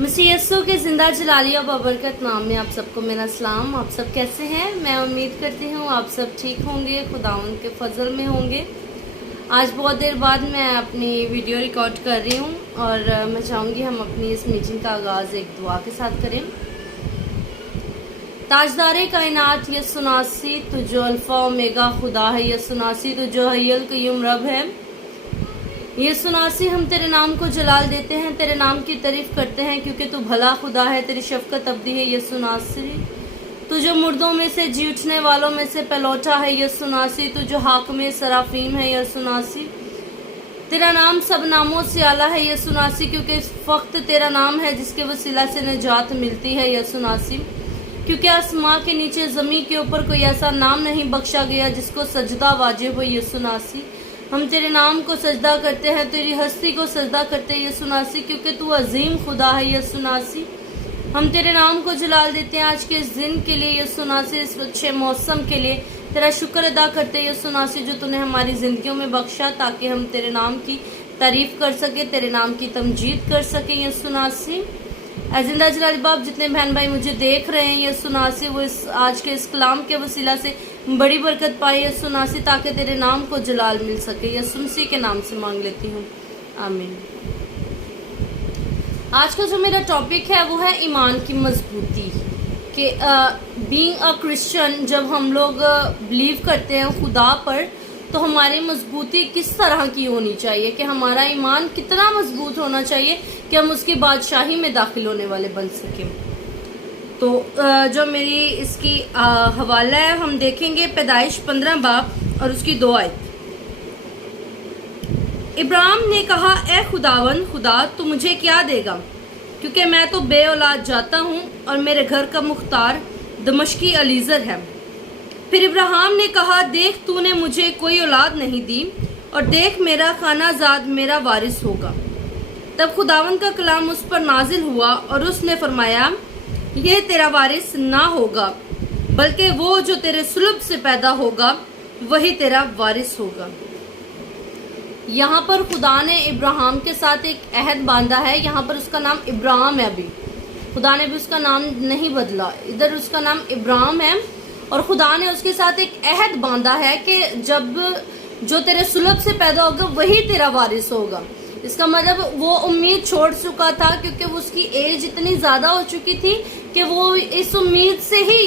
मसीह यस्सु के जिंदा जलालिया बबरकत नाम में आप सबको मेरा सलाम। आप सब कैसे हैं? मैं उम्मीद करती हूँ आप सब ठीक होंगे, खुदावंद के फजल में होंगे। आज बहुत देर बाद मैं अपनी वीडियो रिकॉर्ड कर रही हूँ और मैं चाहूँगी हम अपनी इस मीटिंग का आगाज़ एक दुआ के साथ करें। ताजदारे कायनात यस्सु नासी तू जो अल्फा ओमेगा खुदा है, यस्सु नासी तू जो हय्युल क़य्यूम रब है। यस्सु नासी हम तेरे नाम को जलाल देते हैं, तेरे नाम की तारीफ करते हैं क्योंकि तू भला खुदा है, तेरी शफकत अब्दी है। यस्सु नासी तू जो मुर्दों में से जी उठने वालों में से पलौठा है। यस्सु नासी तू जो हाकिम सराफीम है। यस्सु नासी तेरा नाम सब नामों से आला है। यस्सु नासी क्योंकि इस वक्त तेरा नाम है जिसके वसीला से निजात मिलती है। यस्सु नासी क्योंकि आसमां के नीचे ज़मीन के ऊपर कोई ऐसा नाम नहीं बख्शा गया जिसको सजदा वाजिब हो। यस्सु नासी हम तेरे नाम को सजदा करते हैं, तेरी हस्ती को सजदा करते हैं। यस्सु नासी क्योंकि तू अजीम खुदा है। यस्सु नासी हम तेरे नाम को जलाल देते हैं आज के इस दिन के लिए। यस्सु नासी इस अच्छे मौसम के लिए तेरा शुक्र अदा करते हैं। यस्सु नासी जो तूने हमारी ज़िंदगियों में बख्शा ताकि हम तेरे नाम की तारीफ कर सके, तेरे नाम की तमजीद कर सकें। यस्सु नासी जिंदा जलाली बाप जितने बहन भाई मुझे देख रहे हैं, यस्सु नासी वो इस आज के इस कलाम के वसीला से बड़ी बरकत पाए। यस्सु नासी ताकि तेरे नाम को जलाल मिल सके। यस्सु मसीह के नाम से मांग लेती हूँ, आमीन। आज का जो मेरा टॉपिक है वो है ईमान की मजबूती कि बीइंग अ क्रिश्चियन जब हम लोग बिलीव करते हैं खुदा पर तो हमारी मजबूती किस तरह की होनी चाहिए, कि हमारा ईमान कितना मजबूत होना चाहिए कि हम उसकी बादशाही में दाखिल होने वाले बन सकें। तो जो मेरी इसकी हवाला है हम देखेंगे पैदाइश 15 बाब और उसकी 2 आयत। इब्राहिम ने कहा, ए खुदावन खुदा तू मुझे क्या देगा, क्योंकि मैं तो बे औलाद जाता हूँ और मेरे घर का मुख्तार दमश्की अलीजर है। फिर इब्राहिम ने कहा, देख तूने मुझे कोई औलाद नहीं दी और देख मेरा खानाजाद मेरा वारिस होगा। तब खुदावन का कलाम उस पर नाजिल हुआ और उसने फरमाया, यह तेरा वारिस ना होगा बल्कि वो जो तेरे सुलभ से पैदा होगा वही तेरा वारिस होगा। यहाँ पर खुदा ने इब्राहिम के साथ एक अहद बांधा है। यहाँ पर उसका नाम इब्राहिम है, अभी खुदा ने भी उसका नाम नहीं बदला, इधर उसका नाम इब्राहिम है और खुदा ने उसके साथ एक अहद बांधा है कि जब जो तेरे सुलभ से पैदा होगा वही तेरा वारिस होगा। इसका मतलब वो उम्मीद छोड़ चुका था क्योंकि उसकी एज इतनी ज्यादा हो चुकी थी कि वो इस उम्मीद से ही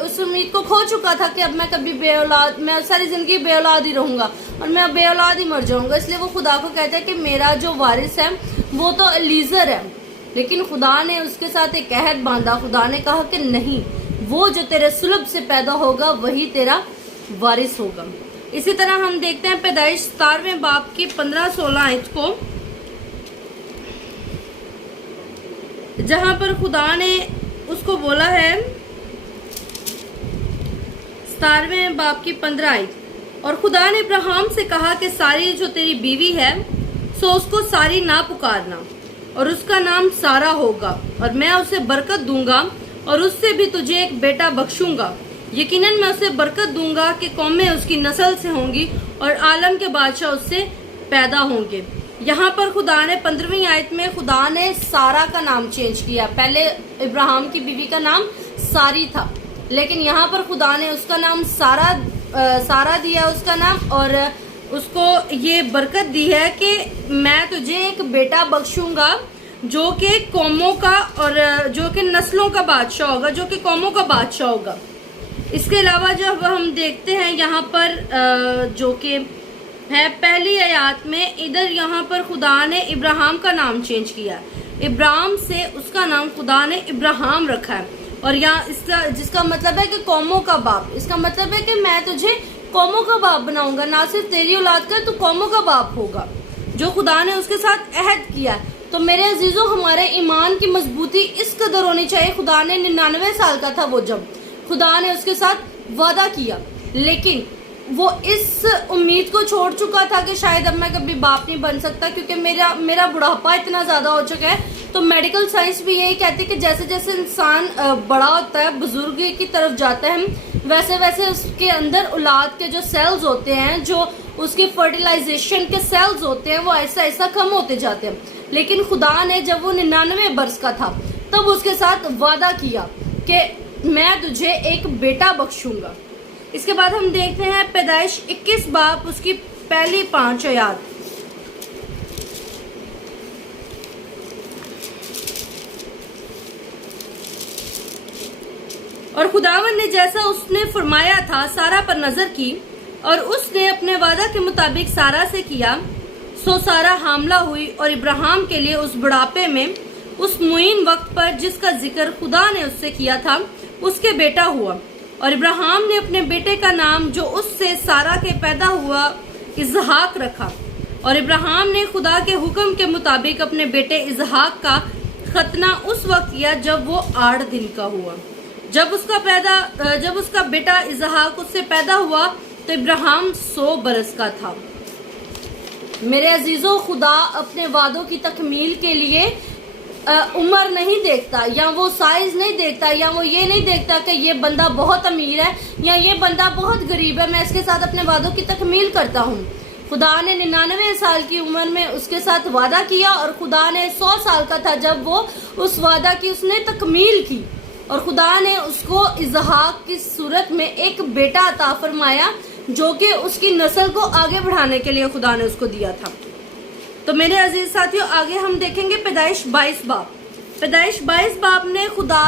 उस उम्मीद को खो चुका था कि अब मैं कभी बे औलाद, मैं सारी जिंदगी बे औलाद ही रहूंगा और मैं बे औलाद ही मर जाऊंगा। इसलिए वो खुदा को कहता है कि मेरा जो वारिस है वो तो अलीजर है। लेकिन खुदा ने उसके साथ एक अहद बांधा। खुदा ने कहा कि नहीं, वो जो तेरे सुलभ से पैदा होगा वही तेरा वारिस होगा। इसी तरह हम देखते हैं पैदाइश 17वें बाब की 15-16 आयत को, जहां पर खुदा ने उसको बोला है 17वें बाब की 15 आयत, और खुदा ने इब्राहिम से कहा कि सारी जो तेरी बीवी है सो उसको सारी ना पुकारना और उसका नाम सारा होगा और मैं उसे बरकत दूंगा और उससे भी तुझे एक बेटा बख्शूंगा। यकीनन मैं उसे बरकत दूंगा कि कौमें उसकी नस्ल से होंगी और आलम के बादशाह उससे पैदा होंगे। यहाँ पर खुदा ने 15वीं आयत में खुदा ने सारा का नाम चेंज किया। पहले इब्राहिम की बीवी का नाम सारी था, लेकिन यहाँ पर खुदा ने उसका नाम सारा दिया उसका नाम, और उसको ये बरकत दी है कि मैं तुझे एक बेटा बख्शूंगा जो कि कौमों का और जो कि नस्लों का बादशाह होगा, जो कि कौमों का बादशाह होगा। इसके अलावा जब हम देखते हैं यहाँ पर जो कि है पहली आयत में, इधर यहाँ पर खुदा ने इब्राहिम का नाम चेंज किया। इब्राहिम से उसका नाम खुदा ने इब्राहिम रखा है और यहाँ इसका जिसका मतलब है कि कौमों का बाप। इसका मतलब है कि मैं तुझे कौमों का बाप बनाऊंगा, ना सिर्फ तेरी औलाद का, तू कौमों का बाप होगा, जो खुदा ने उसके साथ अहद किया। तो मेरे अजीजों, हमारे ईमान की मजबूती इस कदर होनी चाहिए। खुदा ने 99 साल का था वो जब खुदा ने उसके साथ वादा किया, लेकिन वो इस उम्मीद को छोड़ चुका था कि शायद अब मैं कभी बाप नहीं बन सकता क्योंकि मेरा बुढ़ापा इतना ज्यादा हो चुका है। तो मेडिकल साइंस भी यही कहती है कि जैसे जैसे इंसान बड़ा होता है, बुजुर्ग की तरफ जाता है, वैसे वैसे उसके अंदर औलाद के जो सेल्स होते हैं, जो उसके फर्टिलाइजेशन के सेल्स होते हैं, वो ऐसा ऐसा कम होते जाते हैं। لیکن خدا نے جب وہ 99 برس کا تھا تب اس کے ساتھ وعدہ کیا کہ میں تجھے ایک بیٹا بخشوں گا۔ اس کے بعد ہم دیکھتے ہیں پیدائش 21 باب اس کی پہلی 5 آیات۔ اور خداوند نے جیسا اس نے فرمایا تھا سارا پر نظر کی، اور اس نے اپنے وعدہ کے مطابق سارا سے کیا، سو سارا حاملہ ہوئی، اور ابراہیم کے لیے اس بڑھاپے میں اس معین وقت پر جس کا ذکر خدا نے اس سے کیا تھا اس کے بیٹا ہوا۔ اور ابراہیم نے اپنے بیٹے کا نام جو اس سے سارا کے پیدا ہوا اسحاق رکھا۔ اور ابراہیم نے خدا کے حکم کے مطابق اپنے بیٹے اسحاق کا ختنہ اس وقت کیا جب وہ 8 دن کا ہوا۔ جب اس کا بیٹا اسحاق اس سے پیدا ہوا تو ابراہیم 100 برس کا تھا۔ میرے عزیزو، خدا اپنے وعدوں کی تکمیل کے لیے عمر نہیں دیکھتا، یا وہ سائز نہیں دیکھتا، یا وہ یہ نہیں دیکھتا کہ یہ بندہ بہت امیر ہے یا یہ بندہ بہت غریب ہے، میں اس کے ساتھ اپنے وعدوں کی تکمیل کرتا ہوں۔ خدا نے 99 سال کی عمر میں اس کے ساتھ وعدہ کیا، اور خدا نے 100 سال کا تھا جب وہ اس وعدہ کی اس نے تکمیل کی، اور خدا نے اس کو اسحاق کی صورت میں ایک بیٹا عطا فرمایا جو کہ اس کی نسل کو آگے بڑھانے کے لیے خدا نے اس کو دیا تھا۔ تو میرے عزیز ساتھیوں، آگے ہم دیکھیں گے پیدائش 22 باب۔ پیدائش 22 باب میں خدا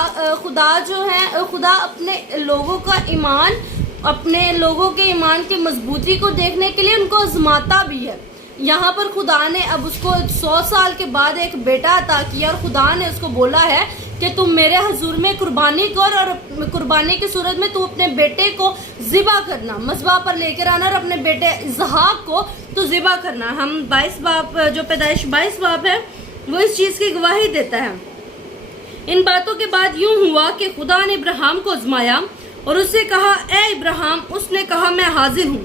اپنے لوگوں کا ایمان، اپنے لوگوں کے ایمان کی مضبوطی کو دیکھنے کے لیے ان کو آزماتا بھی ہے۔ یہاں پر خدا نے اب اس کو 100 سال کے بعد ایک بیٹا عطا کیا، اور خدا نے اس کو بولا ہے کہ تم میرے حضور میں قربانی کر، اور قربانی کی صورت میں تو اپنے بیٹے کو ذبح کرنا، مذبح پر لے کر آنا، اور اپنے بیٹے اسحاق کو تو ذبح کرنا۔ ہم 22 باب جو پیدائش 22 باب ہے وہ اس چیز کی گواہی دیتا ہے۔ ان باتوں کے بعد یوں ہوا کہ خدا نے ابراہیم کو آزمایا اور اس سے کہا، اے ابراہیم۔ اس نے کہا، میں حاضر ہوں۔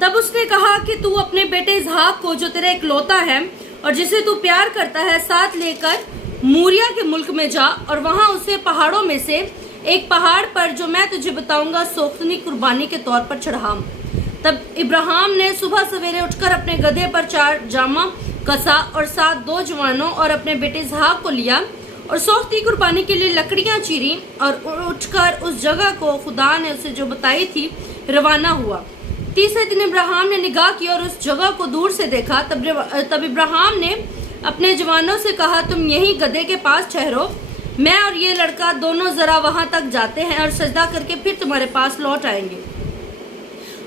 تب اس نے کہا کہ تو اپنے بیٹے اسحاق کو جو تیرا اکلوتا ہے اور جسے تو پیار کرتا ہے ساتھ لے کر موریا کے ملک میں جا، اور وہاں اسے پہاڑوں میں سے ایک پہاڑ پر جو میں تجھے بتاؤں گا سوختنی قربانی کے طور پر چڑھا۔ تب ابراہیم نے صبح سویرے اٹھ کر اپنے گدھے پر 4 جامہ کسا اور ساتھ 2 جوانوں اور اپنے بیٹے اسحاق کو لیا، اور سوختی قربانی کے لیے لکڑیاں چیری، اور اٹھ کر اس جگہ کو خدا نے اسے جو بتائی تھی روانہ ہوا۔ تیسرے دن ابراہیم نے نگاہ کی اور اس جگہ کو دور سے دیکھا۔ تب ابراہیم نے اپنے جوانوں سے کہا، تم یہیں گدھے کے پاس ٹھہرو، میں اور یہ لڑکا دونوں ذرا وہاں تک جاتے ہیں اور سجدہ کر کے پھر تمہارے پاس لوٹ آئیں گے۔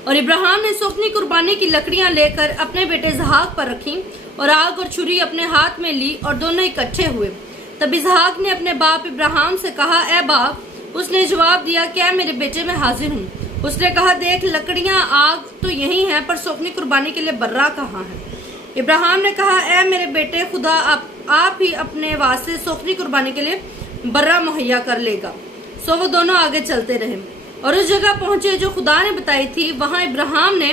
اور ابراہیم نے سوختنی قربانی کی لکڑیاں لے کر اپنے بیٹے اسحاق پر رکھیں، اور آگ اور چھری اپنے ہاتھ میں لی، اور دونوں اکٹھے ہوئے۔ تب اسحاق نے اپنے باپ ابراہیم سے کہا، اے باپ۔ اس نے جواب دیا کہ اے میرے بیٹے، میں حاضر ہوں۔ اس نے کہا، دیکھ، لکڑیاں آگ تو یہی ہیں، پر سوختنی قربانی کے لیے برا کہاں ہے؟ ابراہیم نے کہا، اے میرے بیٹے، خدا آپ ہی اپنے واسطے سوختنی قربانی کے لیے برا مہیا کر لے گا۔ سو وہ دونوں آگے چلتے رہے اور اس جگہ پہنچے جو خدا نے بتائی تھی۔ وہاں ابراہیم نے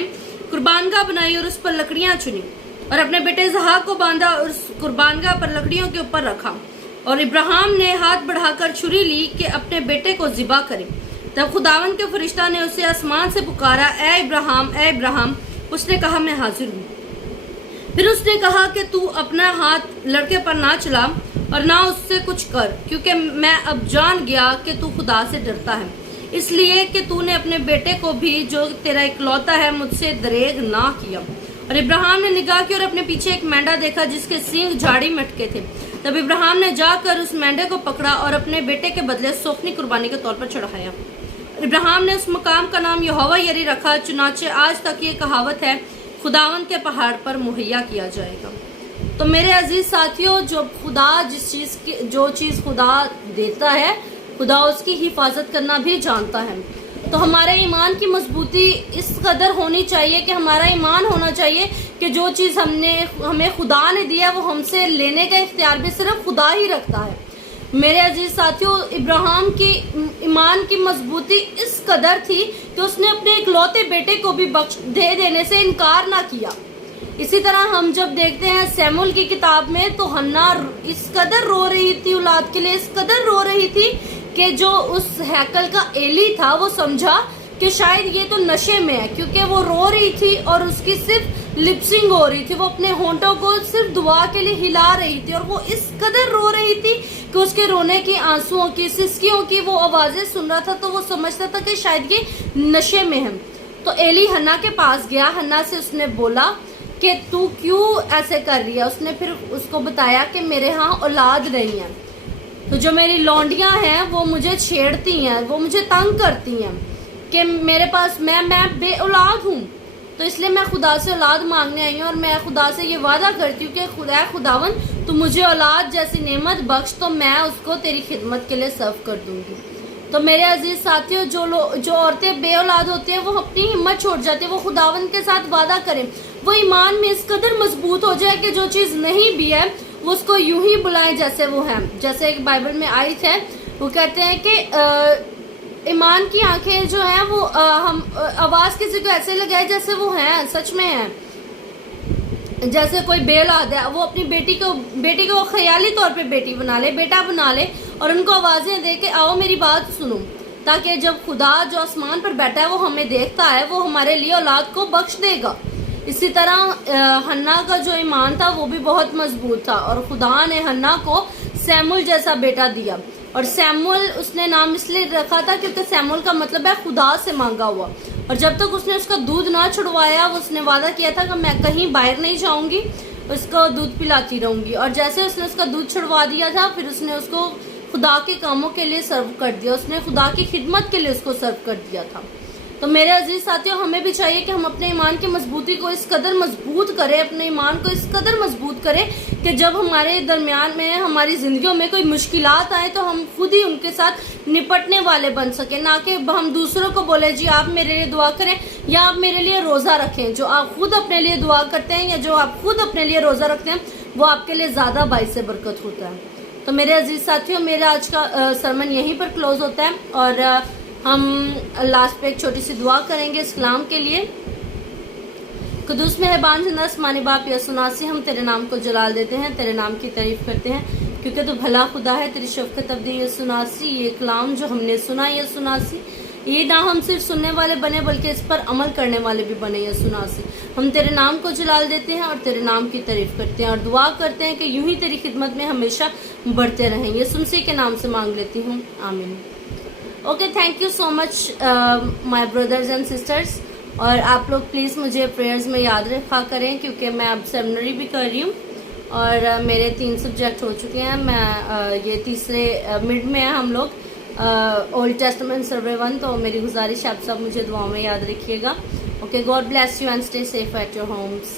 قربانگاہ بنائی اور اس پر لکڑیاں چنی، اور اپنے بیٹے اسحاق کو باندھا اور اس قربانگاہ پر لکڑیوں کے اوپر رکھا۔ اور ابراہیم نے ہاتھ بڑھا کر چھری لی کہ اپنے بیٹے کو ذبح کرے۔ تب خداوند کے فرشتہ نے اسے آسمان سے پکارا، اے ابراہیم، اے ابراہیم۔ اس نے کہا، میں حاضر ہوں۔ پھر اس نے کہا کہ تو اپنا ہاتھ لڑکے پر نہ چلا اور نہ اس سے کچھ کر، کیونکہ میں اب جان گیا کہ تو خدا سے ڈرتا ہے، اس لیے کہ تو نے اپنے بیٹے کو بھی جو تیرا اکلوتا ہے مجھ سے دریغ نہ کیا۔ اور ابراہیم نے نگاہ کی اور اپنے پیچھے ایک مینڈا دیکھا جس کے سینگ جھاڑی میں اٹکے تھے۔ تب ابراہیم نے جا کر اس مینڈے کو پکڑا اور اپنے بیٹے کے بدلے سوختنی قربانی کے طور پر چڑھایا۔ ابراہیم نے اس مقام کا نام یہوہ یری رکھا، چنانچہ آج تک یہ کہاوت ہے، خداوند کے پہاڑ پر مہیا کیا جائے گا۔ تو میرے عزیز ساتھیوں، جو چیز خدا دیتا ہے، خدا اس کی حفاظت کرنا بھی جانتا ہے۔ تو ہمارے ایمان کی مضبوطی اس قدر ہونی چاہیے کہ ہمارا ایمان ہونا چاہیے کہ جو چیز ہمیں خدا نے دیا وہ ہم سے لینے کا اختیار بھی صرف خدا ہی رکھتا ہے۔ میرے عزیز ساتھیوں، ابراہیم کی ایمان کی مضبوطی اس قدر تھی کہ اس نے اپنے اکلوتے بیٹے کو بھی بخش دے دینے سے انکار نہ کیا۔ اسی طرح ہم جب دیکھتے ہیں سیمول کی کتاب میں، تو ہنا اس قدر رو رہی تھی اولاد کے لیے، اس قدر رو رہی تھی کہ جو اس ہیکل کا ایلی تھا وہ سمجھا کہ شاید یہ تو نشے میں ہے، کیونکہ وہ رو رہی تھی اور اس کی صرف लिपसिंग हो रही थी, वो अपने होंठों को सिर्फ दुआ के लिए हिला रही थी और वो इस कदर रो रही थी कि उसके रोने की, आंसुओं की, सिसकियों की वो आवाजें सुन रहा था तो वो समझता था कि शायद ये नशे में है। तो एली हन्ना के पास गया, हन्ना से उसने बोला कि तू क्यों ऐसे कर रही है। उसने फिर उसको बताया कि मेरे यहाँ औलाद नहीं है, तो जो मेरी लौंडियां हैं वो मुझे छेड़ती हैं, वो मुझे तंग करती हैं कि मेरे पास मैं बे औलाद हूँ, तो इसलिए मैं खुदा से औलाद मांगने आई हूँ और मैं खुदा से ये वादा करती हूँ कि खुदावन तू मुझे औलाद जैसी नेमत बख्श तो मैं उसको तेरी खिदमत के लिए सर्व कर दूंगी। तो मेरे अजीज साथियों, जो औरतें बे औलाद होती हैं वो अपनी हिम्मत छोड़ जाती है, वो खुदावन के साथ वादा करें, वो ईमान में इस कदर मजबूत हो जाए कि जो चीज नहीं भी है वो उसको यूं ही बुलाएं जैसे वो है। जैसे एक बाइबल में आयत है, वो कहते हैं कि ईमान की आंखें जो हैं वो हम आवाज किसी को ऐसे लगाए जैसे वो हैं, सच में है। जैसे कोई बे औलाद है, वो अपनी बेटी को ख्याली तौर पे बेटी बना ले, बेटा बना ले और उनको आवाजें दे के आओ मेरी बात सुनो, ताकि जब खुदा जो आसमान पर बैठा है वो हमें देखता है, वो हमारे लिए औलाद को बख्श देगा। इसी तरह हन्ना का जो ईमान था वो भी बहुत मजबूत था और खुदा ने हन्ना को सैमुल जैसा बेटा दिया। और सैमुल उसने नाम इसलिए रखा था क्योंकि सैमुल का मतलब है खुदा से मांगा हुआ। और जब तक उसने उसका दूध ना छुड़वाया, उसने वादा किया था कि मैं कहीं बाहर नहीं जाऊंगी, उसको दूध पिलाती रहूंगी। और जैसे उसने उसका दूध छुड़वा दिया था, फिर उसने उसको खुदा के कामों के लिए सर्व कर दिया, उसने खुदा की खिदमत के लिए उसको सर्व कर दिया था। तो मेरे अजीज साथियों, हमें भी चाहिए कि हम अपने ईमान की मजबूती को इस कदर मजबूत करें, अपने ईमान को इस कदर मजबूत करें कि जब हमारे दरमियान में, हमारी जिंदगियों में कोई मुश्किलात आए तो हम खुद ही उनके साथ निपटने वाले बन सके, ना कि हम दूसरों को बोले जी आप मेरे लिए दुआ करें या आप मेरे लिए रोजा रखें। जो आप खुद अपने लिए दुआ करते हैं या जो आप खुद अपने लिए रोजा रखते हैं वो आपके लिए ज्यादा बाइस बरकत होता है। तो मेरे अजीज साथियों, मेरा आज का सरमन यहीं पर क्लोज होता है और हम लास्ट पे एक छोटी सी दुआ करेंगे इस कलाम के लिए। कुदूस मेहरबान जिंदा आसमानी बाप यसुनासी, हम तेरे नाम को जलाल देते हैं, तेरे नाम की तारीफ करते हैं क्योंकि तू भला खुदा है, तेरी शफकत अब्दी यसुनासी। ये कलाम जो हमने सुना यसुनासी, ये ना हम सिर्फ सुनने वाले बने बल्कि इस पर अमल करने वाले भी बने यसुनासी। हम तेरे नाम को जलाल देते हैं और तेरे नाम की तारीफ करते हैं और दुआ करते हैं कि यूं ही तेरी खिदमत में हमेशा बढ़ते रहें। ये सुनसी के नाम से मांग लेती हूँ, आमीन। Okay, thank you so much my brothers and sisters. और आप लोग प्लीज़ मुझे प्रेयर्स में याद रखा करें क्योंकि मैं अब सेमिनरी भी कर रही हूँ और मेरे 3 सब्जेक्ट हो चुके हैं। मैं ये तीसरे मिड में है हम लोग, ओल्ड टेस्टामेंट सर्वे 1। तो मेरी गुजारिश आप सब मुझे दुआओं में याद रखिएगा। Okay, God bless you and stay safe at your homes.